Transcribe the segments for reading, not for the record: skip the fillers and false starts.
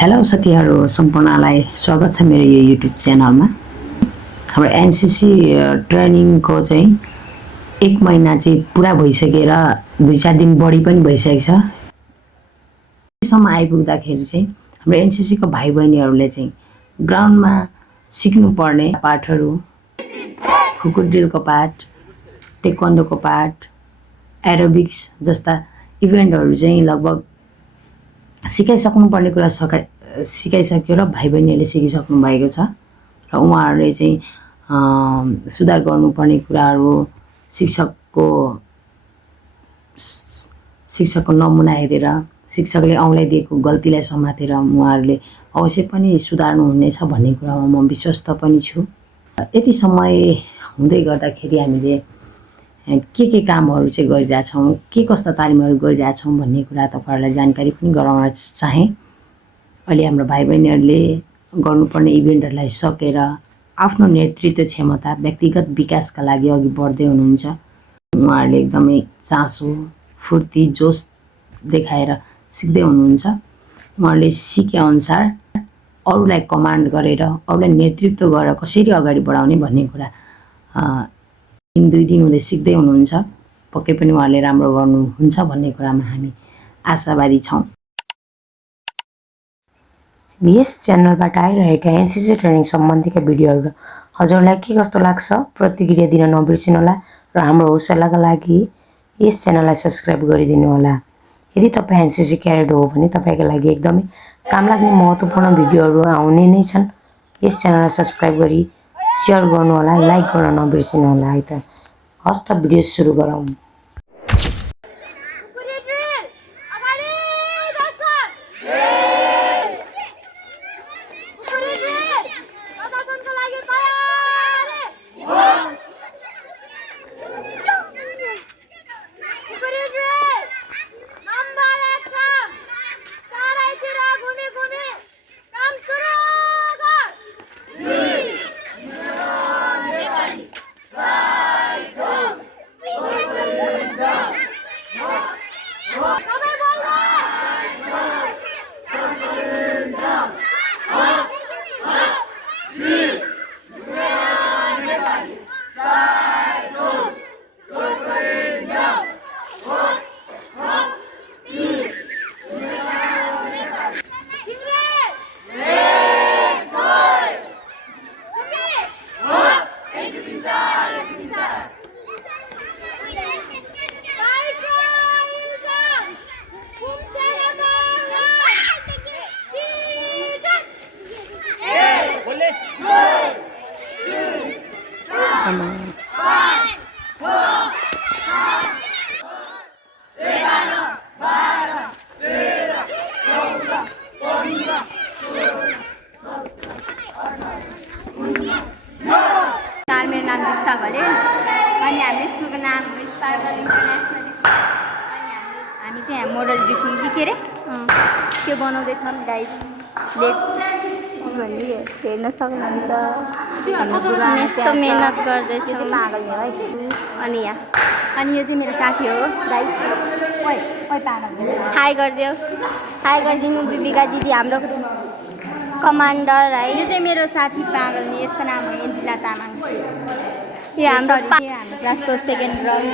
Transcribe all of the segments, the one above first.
Hello साथीहरू सम्पूर्णलाई स्वागत छ मेरो यो युट्युब च्यानलमा। हाम्रो एनसीसी ट्रेनिङको चाहिँ 1 महिना चाहिँ पुरा भइसकेर 2-4 दिन बढी पनि भइसकेको छ। यसम्म आइपुग्दाखेरि चाहिँ हाम्रो एनसीसीको भाइ बहिनीहरूले चाहिँ ग्राउन्डमा सिक्नुपर्ने पाठहरू, खुकुर ड्रिलको पाठ, टेक्वान्डोको पाठ, एरोबिक्स जस्ता इभेन्टहरू चाहिँ लगभग सिकाइसक्नुपर्ने कुरा सिकाइसक्यो र भाइ बहिनीहरूले सिकिसक्नु भएको छ र उहाँहरूले चाहिँ सुधार गर्नुपर्ने कुराहरू शिक्षकको नमुना हेरेर शिक्षकले औँल्याइदिएको गल्तीलाई समातेर उहाँहरूले अवश्य पनि सुधार्नु हुनेछ भन्ने कुरामा म विश्वस्त पनि छु। यति समय हुँदै गर्दाखेरि हामीले के कामहरू चाहिँ गरिरहेछौँ, के कस्ता तालिमहरू गरिरहेछौँ भन्ने कुरा तपाईहरुलाई जानकारी पनि गराउन चाहे। अहिले हाम्रो भाइ बहिनीहरूले गर्नुपर्ने इभेन्टहरूलाई सकेर आफ्नो नेतृत्व क्षमता, व्यक्तिगत विकासका लागि अघि बढ्दै हुनुहुन्छ। उहाँहरूले एकदमै चासो, फुर्ती, जोश देखाएर सिक्दै हुनुहुन्छ। उहाँहरूले सिके अनुसार अरूलाई कमान्ड गरेर, अरूलाई नेतृत्व गरेर कसरी अगाडि बढाउने भन्ने कुरा 2 दिन हुँदै सिक्दै हुनुहुन्छ। पक्कै पनि उहाँले राम्रो गर्नुहुन्छ भन्ने कुरामा हामी आशावादी छौँ। यस च्यानलबाट आइरहेका एनसीसी ट्रेनिङ सम्बन्धीका भिडियोहरू हजुरलाई के कस्तो लाग्छ प्रतिक्रिया दिन नबिर्सिनुहोला र हाम्रो हौसलाका लागि यस च्यानललाई सब्स्क्राइब गरिदिनु होला। यदि तपाईँ एनसीसी क्याडेट हो भने तपाईका लागि एकदमै काम लाग्ने महत्त्वपूर्ण भिडियोहरू आउने नै छन्। यस च्यानललाई सब्स्क्राइब गरी शेयर गर्नु होला, लाइक गर्न नबिर्सिनु होला है त। हस्त भिडियो सुरु गरौँ। मेरो नाम दीक्षा भले अनि हाम्रो स्कुलको नाम स्पार्कल इन्टरनेसनल स्कुल अनि हामी चाहिँ मोडल ब्रिफिङ के रे के बनाउँदैछौँ गाइस। लेट्स सी भन्ने हेर्न सक्नुहुन्छ। यस्तो मेहनत गर्दैछौँ पागल हो है। अनि यो चाहिँ मेरो साथी हो गाइस। ओइ पागल हाई गरिदेऊ, हाई गरिदिनु बिबिका दिदी हाम्रो कमान्डर है। यो चाहिँ मेरो साथी पागल नि, यसको नाम हो एन्जिला तामाङ। यो हाम्रो क्लासको सेकेन्ड राउन्ड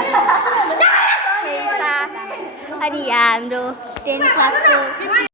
अनि यहाँ हाम्रो 10 क्लासको